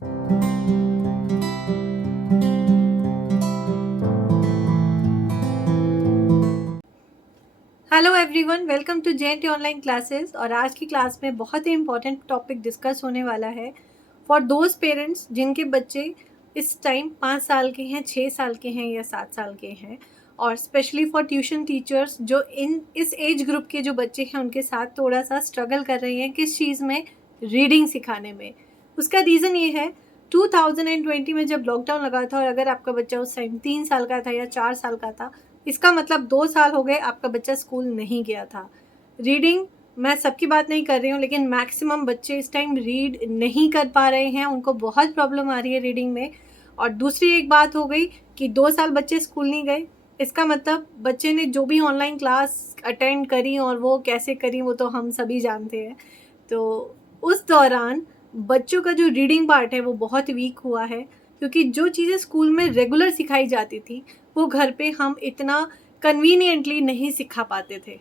Hello everyone, welcome to JNT online classes. और आज की क्लास में बहुत ही इंपॉर्टेंट टॉपिक डिस्कस होने वाला है फॉर दोज पेरेंट्स जिनके बच्चे इस टाइम 5 साल के हैं, 6 साल के हैं या 7 साल के हैं, और स्पेशली फॉर ट्यूशन टीचर्स जो इस एज ग्रुप के जो बच्चे हैं उनके साथ थोड़ा सा स्ट्रगल कर रहे हैं किस चीज़ में, रीडिंग सिखाने में। उसका रीज़न ये है 2020 में जब लॉकडाउन लगा था और अगर आपका बच्चा उस टाइम 3 साल का था या 4 साल का था, इसका मतलब 2 साल हो गए आपका बच्चा स्कूल नहीं गया था। रीडिंग, मैं सबकी बात नहीं कर रही हूँ, लेकिन मैक्सिमम बच्चे इस टाइम रीड नहीं कर पा रहे हैं, उनको बहुत प्रॉब्लम आ रही है रीडिंग में। और दूसरी एक बात हो गई कि 2 साल बच्चे स्कूल नहीं गए, इसका मतलब बच्चे ने जो भी ऑनलाइन क्लास अटेंड करी और वो कैसे करी वो तो हम सभी जानते हैं। तो उस दौरान बच्चों का जो रीडिंग पार्ट है वो बहुत वीक हुआ है, क्योंकि जो चीज़ें स्कूल में रेगुलर सिखाई जाती थी वो घर पे हम इतना कन्वीनियंटली नहीं सिखा पाते थे।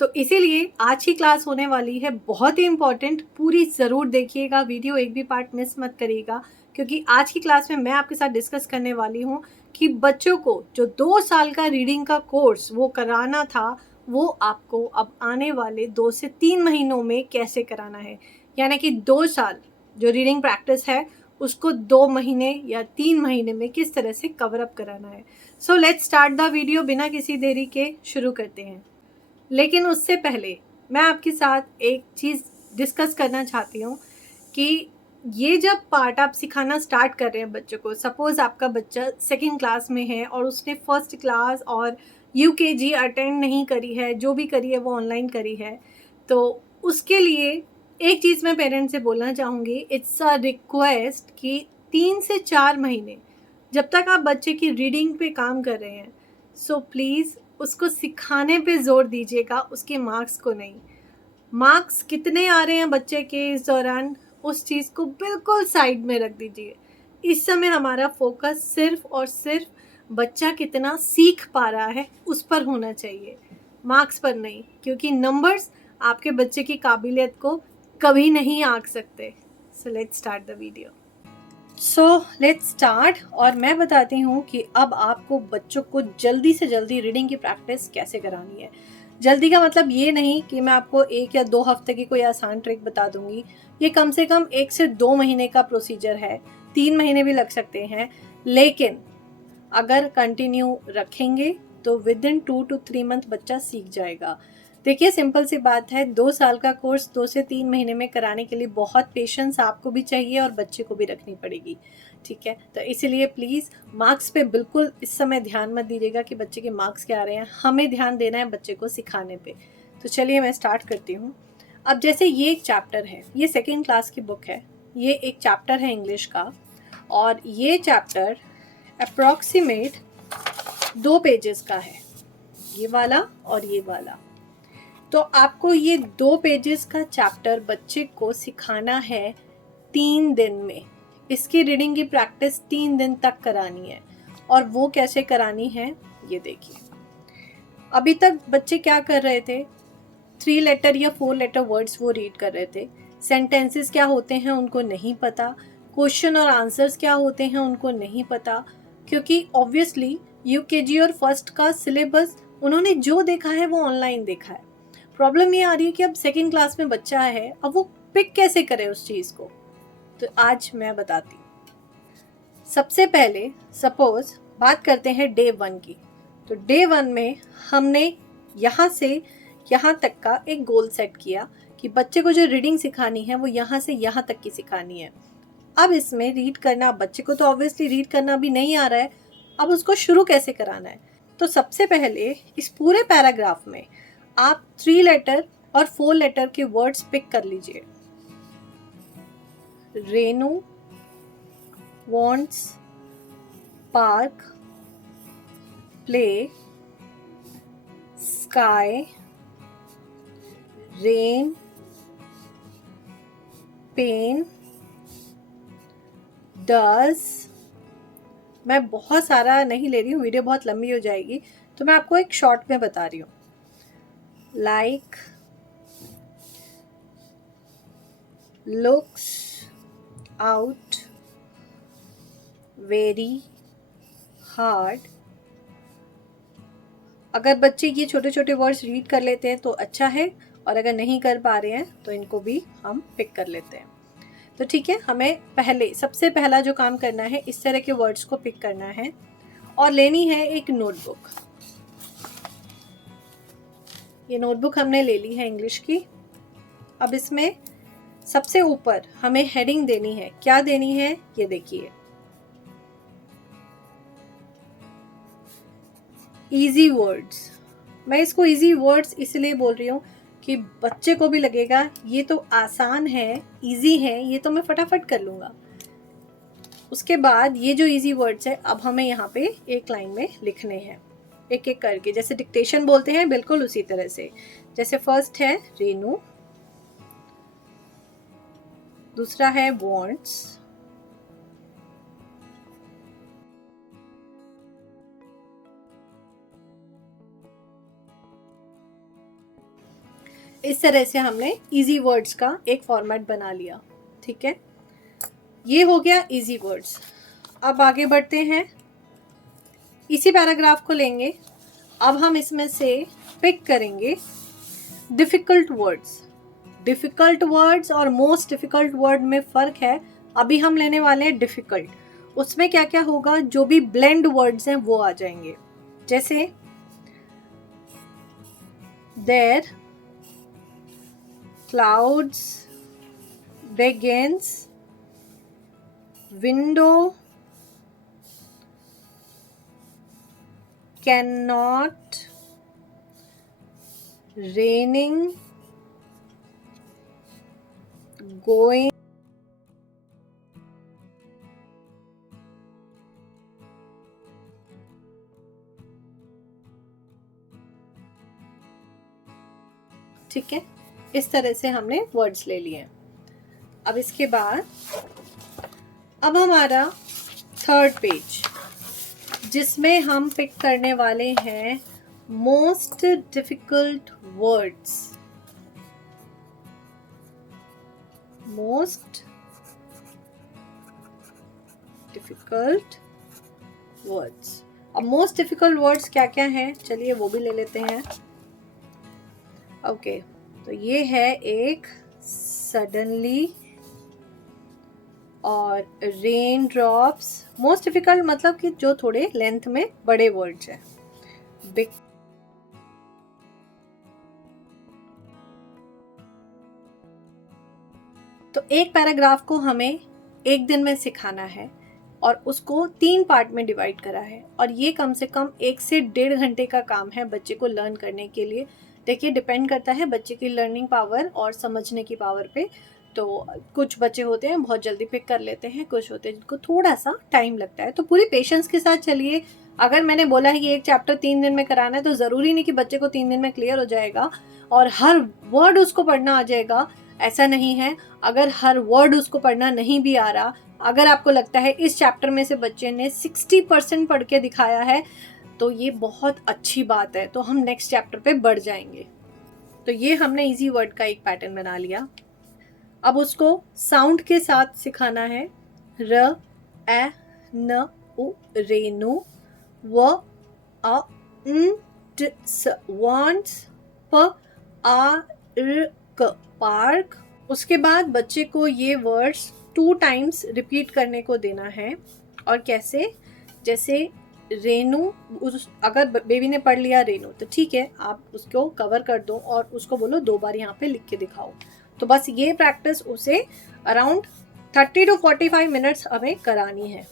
तो इसीलिए आज की क्लास होने वाली है बहुत ही इम्पॉर्टेंट, पूरी ज़रूर देखिएगा वीडियो, एक भी पार्ट मिस मत करिएगा, क्योंकि आज की क्लास में मैं आपके साथ डिस्कस करने वाली हूँ कि बच्चों को जो 2 साल का रीडिंग का कोर्स वो कराना था वो आपको अब आने वाले 2 से 3 महीनों में कैसे कराना है। यानी कि 2 साल जो रीडिंग प्रैक्टिस है उसको 2 महीने या 3 महीने में किस तरह से कवर अप कराना है। So let's start the video, बिना किसी देरी के शुरू करते हैं। लेकिन उससे पहले मैं आपके साथ एक चीज़ डिस्कस करना चाहती हूँ कि ये जब पार्ट आप सिखाना स्टार्ट कर रहे हैं बच्चों को, सपोज़ आपका बच्चा सेकंड क्लास में है और उसने फर्स्ट क्लास और यूकेजी अटेंड नहीं करी है, जो भी करी है वो ऑनलाइन करी है, तो उसके लिए एक चीज़ मैं पेरेंट्स से बोलना चाहूँगी, इट्स अ रिक्वेस्ट कि 3 से 4 महीने जब तक आप बच्चे की रीडिंग पे काम कर रहे हैं, सो प्लीज़ उसको सिखाने पे ज़ोर दीजिएगा, उसके मार्क्स को नहीं। मार्क्स कितने आ रहे हैं बच्चे के इस दौरान, उस चीज़ को बिल्कुल साइड में रख दीजिए। इस समय हमारा फोकस सिर्फ और सिर्फ बच्चा कितना सीख पा रहा है उस पर होना चाहिए, मार्क्स पर नहीं, क्योंकि नंबर्स आपके बच्चे की काबिलियत को कभी नहीं आंक सकते। So let's start the video. Let's start. और मैं बताती हूँ कि अब आपको बच्चों को जल्दी से जल्दी रीडिंग की प्रैक्टिस कैसे करानी है। जल्दी का मतलब ये नहीं कि मैं आपको 1 या 2 हफ्ते की कोई आसान ट्रिक बता दूंगी। ये कम से कम 1 से 2 महीने का प्रोसीजर है, 3 महीने भी लग सकते हैं, लेकिन अगर कंटिन्यू रखेंगे तो विद इन 2 to 3 मंथ बच्चा सीख जाएगा। देखिए, सिंपल सी बात है, 2 साल का कोर्स 2 से 3 महीने में कराने के लिए बहुत पेशेंस आपको भी चाहिए और बच्चे को भी रखनी पड़ेगी। ठीक है, तो इसीलिए प्लीज़ मार्क्स पे बिल्कुल इस समय ध्यान मत दीजिएगा कि बच्चे के मार्क्स क्या आ रहे हैं, हमें ध्यान देना है बच्चे को सिखाने पे। तो चलिए मैं स्टार्ट करती हूँ। अब जैसे ये एक चैप्टर है, ये सेकेंड क्लास की बुक है, ये एक चैप्टर है इंग्लिश का, और ये चैप्टर अप्रॉक्सीमेट 2 पेजेस का है, ये वाला और ये वाला। तो आपको ये 2 पेजेस का चैप्टर बच्चे को सिखाना है 3 दिन में। इसकी रीडिंग की प्रैक्टिस 3 दिन तक करानी है। और वो कैसे करानी है ये देखिए। अभी तक बच्चे क्या कर रहे थे, 3 लेटर या 4 लेटर वर्ड्स वो रीड कर रहे थे। सेंटेंसेस क्या होते हैं उनको नहीं पता, क्वेश्चन और आंसर्स क्या होते हैं उनको नहीं पता, क्योंकि ऑब्वियसली यूकेजी और फर्स्ट का सिलेबस उन्होंने जो देखा है वो ऑनलाइन देखा है। प्रॉब्लम ये आ रही है कि अब सेकेंड क्लास में बच्चा है, अब वो पिक कैसे करे उस चीज़ को। तो आज मैं बताती हूँ। सबसे पहले सपोज बात करते हैं डे 1 की। तो डे 1 में हमने यहाँ से यहाँ तक का एक गोल सेट किया कि बच्चे को जो रीडिंग सिखानी है वो यहाँ से यहाँ तक की सिखानी है। अब इसमें रीड करना, बच्चे को तो ऑब्वियसली रीड करना भी नहीं आ रहा है, अब उसको शुरू कैसे कराना है। तो सबसे पहले इस पूरे पैराग्राफ में आप 3 लेटर और 4 लेटर के वर्ड्स पिक कर लीजिए। Renu wants park, play, sky, rain, pain, does। मैं बहुत सारा नहीं ले रही हूँ, वीडियो बहुत लंबी हो जाएगी, तो मैं आपको एक शॉर्ट में बता रही हूँ। like, looks, out very hard। अगर बच्चे ये छोटे छोटे वर्ड्स रीड कर लेते हैं तो अच्छा है, और अगर नहीं कर पा रहे हैं तो इनको भी हम पिक कर लेते हैं। तो ठीक है, हमें सबसे पहला जो काम करना है, इस तरह के वर्ड्स को पिक करना है और लेनी है एक नोटबुक। ये नोटबुक हमने ले ली है इंग्लिश की। अब इसमें सबसे ऊपर हमें हेडिंग देनी है। क्या देनी है ये देखिए, इजी वर्ड्स। मैं इसको इजी वर्ड्स इसलिए बोल रही हूँ कि बच्चे को भी लगेगा ये तो आसान है, इजी है, ये तो मैं फटाफट कर लूँगा। उसके बाद ये जो इजी वर्ड्स है अब हमें यहाँ पे एक लाइन में लिखने हैं, एक एक करके, जैसे डिक्टेशन बोलते हैं बिल्कुल उसी तरह से। जैसे फर्स्ट है रेनू, दूसरा है वॉन्ट्स, इस तरह से हमने इजी वर्ड्स का एक फॉर्मेट बना लिया। ठीक है, ये हो गया इजी वर्ड्स। अब आगे बढ़ते हैं, इसी पैराग्राफ को लेंगे। अब हम इसमें से पिक करेंगे डिफिकल्ट वर्ड्स। डिफिकल्ट वर्ड्स और मोस्ट डिफिकल्ट वर्ड में फ़र्क है। अभी हम लेने वाले हैं डिफिकल्ट। उसमें क्या क्या होगा, जो भी ब्लेंड वर्ड्स हैं वो आ जाएंगे। जैसे there clouds begins, window cannot, raining, going, ठीक है, इस तरह से हमने वर्ड्स ले लिए। अब इसके बाद अब हमारा थर्ड पेज, जिसमें हम पिक करने वाले हैं most difficult words. Most difficult words. अब मोस्ट डिफिकल्ट वर्ड्स क्या क्या हैं, चलिए वो भी ले लेते हैं। ओके, तो ये है एक सडनली और रेन ड्रॉप्स। मोस्ट डिफिकल्ट मतलब कि जो थोड़े लेंथ में बड़े वर्ड्स हैं। बिग, तो एक पैराग्राफ को हमें एक दिन में सिखाना है और उसको 3 पार्ट में डिवाइड करा है, और ये कम से कम 1 से 1.5 घंटे का काम है बच्चे को लर्न करने के लिए। देखिए, डिपेंड करता है बच्चे की लर्निंग पावर और समझने की पावर पे। तो कुछ बच्चे होते हैं बहुत जल्दी पिक कर लेते हैं, कुछ होते हैं जिनको थोड़ा सा टाइम लगता है। तो पूरी पेशेंस के साथ चलिए। अगर मैंने बोला है कि एक चैप्टर 3 दिन में कराना है, तो ज़रूरी नहीं कि बच्चे को 3 दिन में क्लियर हो जाएगा और हर वर्ड उसको पढ़ना आ जाएगा, ऐसा नहीं है। अगर हर वर्ड उसको पढ़ना नहीं भी आ रहा, अगर आपको लगता है इस चैप्टर में से बच्चे ने 60% पढ़ के दिखाया है, तो ये बहुत अच्छी बात है, तो हम नेक्स्ट चैप्टर पे बढ़ जाएंगे। तो ये हमने इजी वर्ड का एक पैटर्न बना लिया। अब उसको साउंड के साथ सिखाना है। र, ए, न, उ, रेनु, व, अ, न, ट, स, वॉन्ट्स, प, आ, र, क, पार्क। उसके बाद बच्चे को ये वर्ड्स 2 टाइम्स रिपीट करने को देना है। और कैसे, जैसे रेनू, अगर बेबी ने पढ़ लिया रेनू तो ठीक है, आप उसको कवर कर दो और उसको बोलो 2 बार यहाँ पे लिख के दिखाओ। तो बस ये प्रैक्टिस उसे अराउंड 30 to 45 मिनट्स हमें करानी है।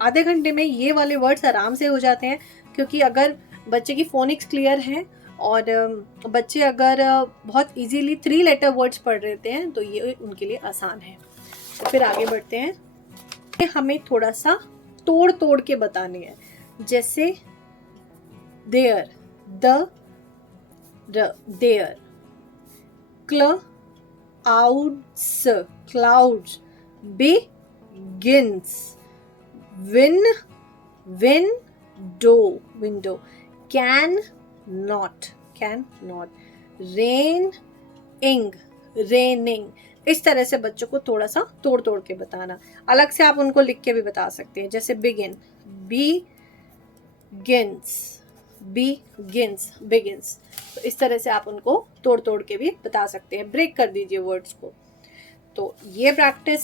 आधे घंटे में ये वाले वर्ड्स आराम से हो जाते हैं, क्योंकि अगर बच्चे की फोनिक्स क्लियर है और बच्चे अगर बहुत इजीली 3 लेटर वर्ड्स पढ़ लेते हैं तो ये उनके लिए आसान है। तो फिर आगे बढ़ते हैं। हमें थोड़ा सा तोड़ तोड़ के बताने हैं। जैसे there, the, there, clouds, clouds, begins, window, window, cannot, raining, raining। इस तरह से बच्चों को थोड़ा सा तोड़ तोड़ के बताना। अलग से आप उनको लिख के भी बता सकते हैं, जैसे बिगिन, बिगिंस। तो इस तरह से आप उनको तोड़ तोड़ के भी बता सकते हैं, ब्रेक कर दीजिए वर्ड्स को। तो ये प्रैक्टिस,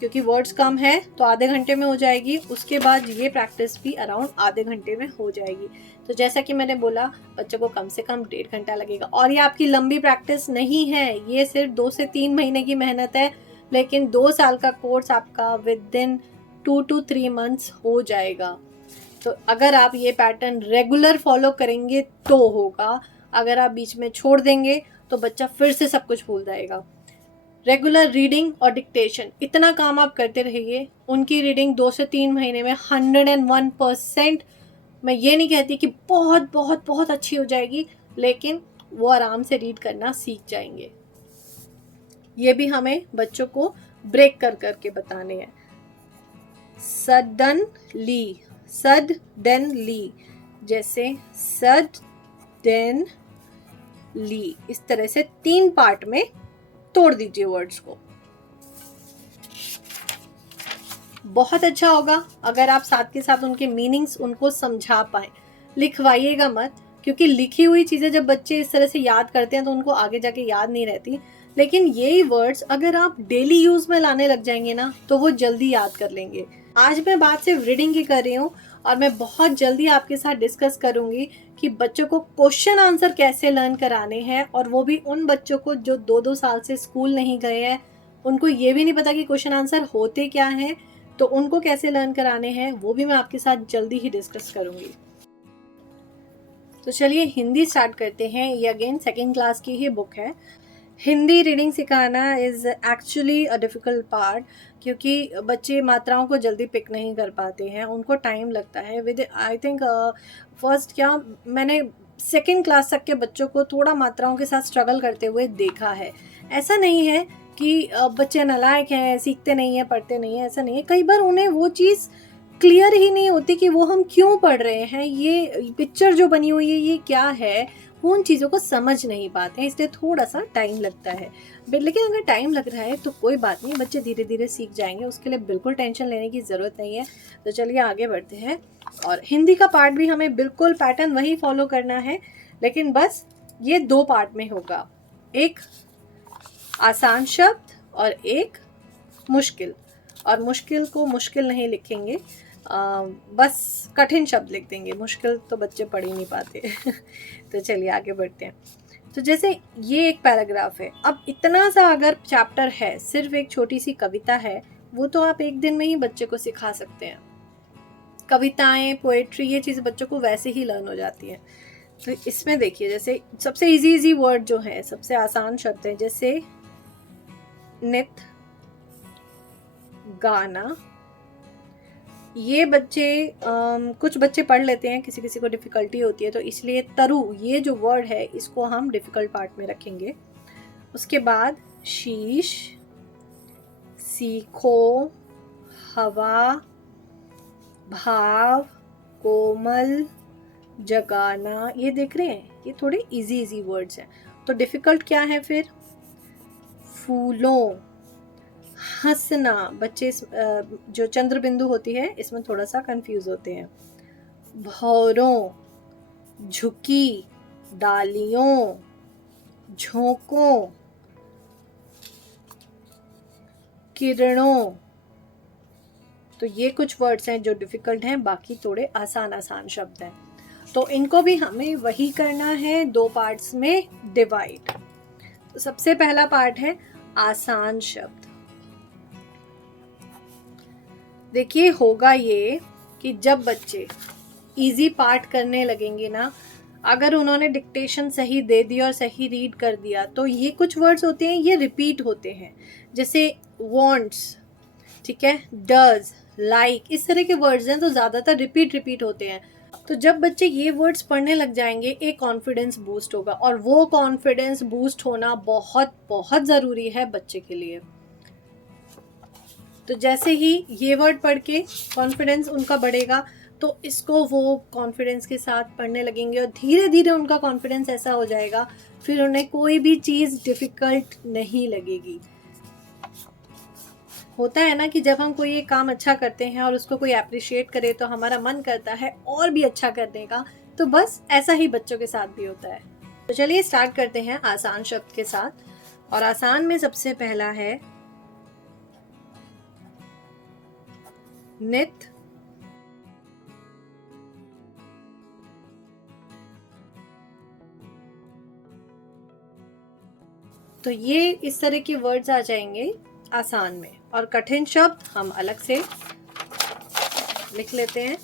क्योंकि वर्ड्स कम है तो आधे घंटे में हो जाएगी, उसके बाद ये प्रैक्टिस भी अराउंड आधे घंटे में हो जाएगी। तो जैसा कि मैंने बोला, बच्चों को कम से कम 1.5 घंटा लगेगा। और ये आपकी लंबी प्रैक्टिस नहीं है, ये सिर्फ 2 से 3 महीने की मेहनत है, लेकिन 2 साल का कोर्स आपका विद इन 2 to 3 मंथ्स हो जाएगा। तो अगर आप ये पैटर्न रेगुलर फॉलो करेंगे तो होगा, अगर आप बीच में छोड़ देंगे तो बच्चा फिर से सब कुछ भूल जाएगा। रेगुलर रीडिंग और डिक्टेशन, इतना काम आप करते रहिए, उनकी रीडिंग 2 से 3 महीने में 101%, मैं ये नहीं कहती कि बहुत बहुत बहुत अच्छी हो जाएगी, लेकिन वो आराम से रीड करना सीख जाएंगे। ये भी हमें बच्चों को ब्रेक कर करके बताने हैं। सडनली, जैसे सडनली, इस तरह से 3 पार्ट में तोड़ दीजिए वर्ड्स को। बहुत अच्छा होगा अगर आप साथ के साथ उनके मीनिंग्स उनको समझा पाए। लिखवाइएगा मत, क्योंकि लिखी हुई चीज़ें जब बच्चे इस तरह से याद करते हैं तो उनको आगे जाके याद नहीं रहती, लेकिन यही वर्ड्स अगर आप डेली यूज़ में लाने लग जाएंगे ना तो वो जल्दी याद कर लेंगे। आज मैं बात सिर्फ रीडिंग की कर रही हूँ, और मैं बहुत जल्दी आपके साथ डिस्कस करूँगी कि बच्चों को क्वेश्चन आंसर कैसे लर्न कराने हैं, और वो भी उन बच्चों को जो 2-2 साल से स्कूल नहीं गए हैं, उनको ये भी नहीं पता कि क्वेश्चन आंसर होते क्या हैं, तो उनको कैसे लर्न कराने हैं वो भी मैं आपके साथ जल्दी ही डिस्कस करूँगी। तो चलिए हिंदी स्टार्ट करते हैं। ये अगेन 2nd क्लास की ही बुक है। हिंदी रीडिंग सिखाना is actually a difficult part, क्योंकि बच्चे मात्राओं को जल्दी पिक नहीं कर पाते हैं, उनको टाइम लगता है। विद आई थिंक फर्स्ट क्या मैंने 2nd क्लास तक के बच्चों को थोड़ा मात्राओं के साथ स्ट्रगल करते हुए देखा है। ऐसा नहीं है कि बच्चे नालायक हैं, सीखते नहीं हैं, पढ़ते नहीं हैं, ऐसा नहीं है। कई बार उन्हें वो चीज़ क्लियर ही नहीं होती कि वो हम क्यों पढ़ रहे हैं, ये पिक्चर जो बनी हुई है ये क्या है, वो उन चीज़ों को समझ नहीं पाते हैं, इसलिए थोड़ा सा टाइम लगता है। लेकिन अगर टाइम लग रहा है तो कोई बात नहीं, बच्चे धीरे धीरे सीख जाएंगे, उसके लिए बिल्कुल टेंशन लेने की ज़रूरत नहीं है। तो चलिए आगे बढ़ते हैं। और हिंदी का पार्ट भी हमें बिल्कुल पैटर्न वही फॉलो करना है, लेकिन बस ये 2 पार्ट में होगा, एक आसान शब्द और एक मुश्किल। और मुश्किल को मुश्किल नहीं लिखेंगे, बस कठिन शब्द लिख देंगे, मुश्किल तो बच्चे पढ़ ही नहीं पाते। तो चलिए आगे बढ़ते हैं। तो जैसे ये एक पैराग्राफ है, अब इतना सा अगर चैप्टर है, सिर्फ एक छोटी सी कविता है, वो तो आप एक दिन में ही बच्चे को सिखा सकते हैं। कविताएं, पोएट्री, ये चीज़ बच्चों को वैसे ही लर्न हो जाती है। तो इसमें देखिए, जैसे सबसे इजी वर्ड जो है, सबसे आसान शब्द है, जैसे नित, गाना। ये बच्चे कुछ बच्चे पढ़ लेते हैं, किसी किसी को डिफ़िकल्टी होती है, तो इसलिए तरु, ये जो वर्ड है इसको हम डिफ़िकल्ट पार्ट में रखेंगे। उसके बाद शीश, सीखो, हवा, भाव, कोमल, जगाना। ये देख रहे हैं, ये थोड़े इजी वर्ड्स हैं। तो डिफ़िकल्ट क्या है फिर? फूलों, हंसना। बच्चे जो चंद्र बिंदु होती है इसमें थोड़ा सा कंफ्यूज होते हैं। भौरों, झुकी, डालियों, झोंकों, किरणों। तो ये कुछ वर्ड्स हैं जो डिफ़िकल्ट हैं, बाकी थोड़े आसान शब्द हैं। तो इनको भी हमें वही करना है, 2 पार्ट्स में डिवाइड। तो सबसे पहला पार्ट है आसान शब्द। देखिए होगा ये कि जब बच्चे इजी पार्ट करने लगेंगे ना, अगर उन्होंने डिक्टेशन सही दे दी और सही रीड कर दिया, तो ये कुछ वर्ड्स होते हैं ये रिपीट होते हैं, जैसे वॉन्ट्स, ठीक है, डज, लाइक, इस तरह के वर्ड्स हैं तो ज़्यादातर रिपीट होते हैं। तो जब बच्चे ये वर्ड्स पढ़ने लग जाएंगे, एक कॉन्फिडेंस बूस्ट होगा, और वो कॉन्फिडेंस बूस्ट होना बहुत बहुत ज़रूरी है बच्चे के लिए। तो जैसे ही ये वर्ड पढ़ के कॉन्फिडेंस उनका बढ़ेगा, तो इसको वो कॉन्फिडेंस के साथ पढ़ने लगेंगे, और धीरे धीरे उनका कॉन्फिडेंस ऐसा हो जाएगा फिर उन्हें कोई भी चीज़ डिफ़िकल्ट नहीं लगेगी। होता है ना कि जब हम कोई एक काम अच्छा करते हैं और उसको कोई अप्रिशिएट करे तो हमारा मन करता है और भी अच्छा करने का। तो बस ऐसा ही बच्चों के साथ भी होता है। तो चलिए स्टार्ट करते हैं आसान शब्द के साथ। और आसान में सबसे पहला है नित। तो ये इस तरह के वर्ड्स आ जाएंगे आसान में, और कठिन शब्द हम अलग से लिख लेते हैं।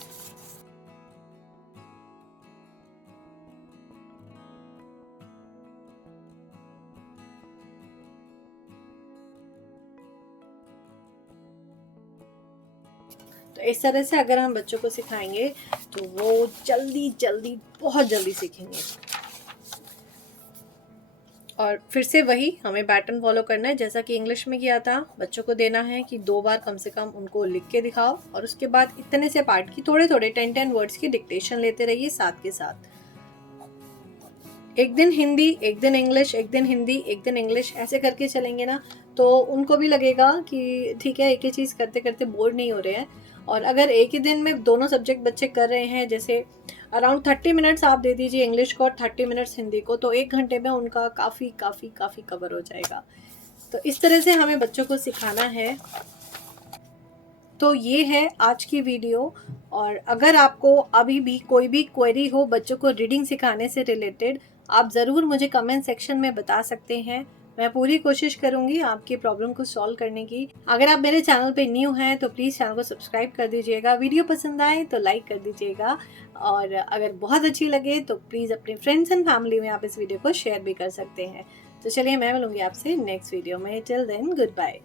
तो इस तरह से अगर हम बच्चों को सिखाएंगे तो वो जल्दी जल्दी बहुत जल्दी सीखेंगे। और फिर से वही हमें पैटर्न फॉलो करना है जैसा कि इंग्लिश में किया था। बच्चों को देना है कि 2 बार कम से कम उनको लिख के दिखाओ, और उसके बाद इतने से पार्ट की थोड़े थोड़े 10 वर्ड्स की डिक्टेशन लेते रहिए साथ के साथ। एक दिन हिंदी, एक दिन इंग्लिश, एक दिन हिंदी, एक दिन इंग्लिश, ऐसे करके चलेंगे ना तो उनको भी लगेगा कि ठीक है, एक ही चीज़ करते करते बोर नहीं हो रहे हैं। और अगर एक ही दिन में दोनों सब्जेक्ट बच्चे कर रहे हैं, जैसे अराउंड 30 मिनट्स आप दे दीजिए इंग्लिश को और 30 मिनट्स हिंदी को, तो 1 घंटे में उनका काफ़ी काफ़ी काफ़ी कवर हो जाएगा। तो इस तरह से हमें बच्चों को सिखाना है। तो ये है आज की वीडियो। और अगर आपको अभी भी कोई भी क्वेरी हो बच्चों को रीडिंग सिखाने से रिलेटेड, आप ज़रूर मुझे कमेंट सेक्शन में बता सकते हैं। मैं पूरी कोशिश करूंगी आपकी प्रॉब्लम को सॉल्व करने की। अगर आप मेरे चैनल पे न्यू हैं तो प्लीज़ चैनल को सब्सक्राइब कर दीजिएगा। वीडियो पसंद आए तो लाइक कर दीजिएगा, और अगर बहुत अच्छी लगे तो प्लीज़ अपने फ्रेंड्स एंड फैमिली में आप इस वीडियो को शेयर भी कर सकते हैं। तो चलिए, मैं मिलूंगी आपसे नेक्स्ट वीडियो में। Till then, good bye.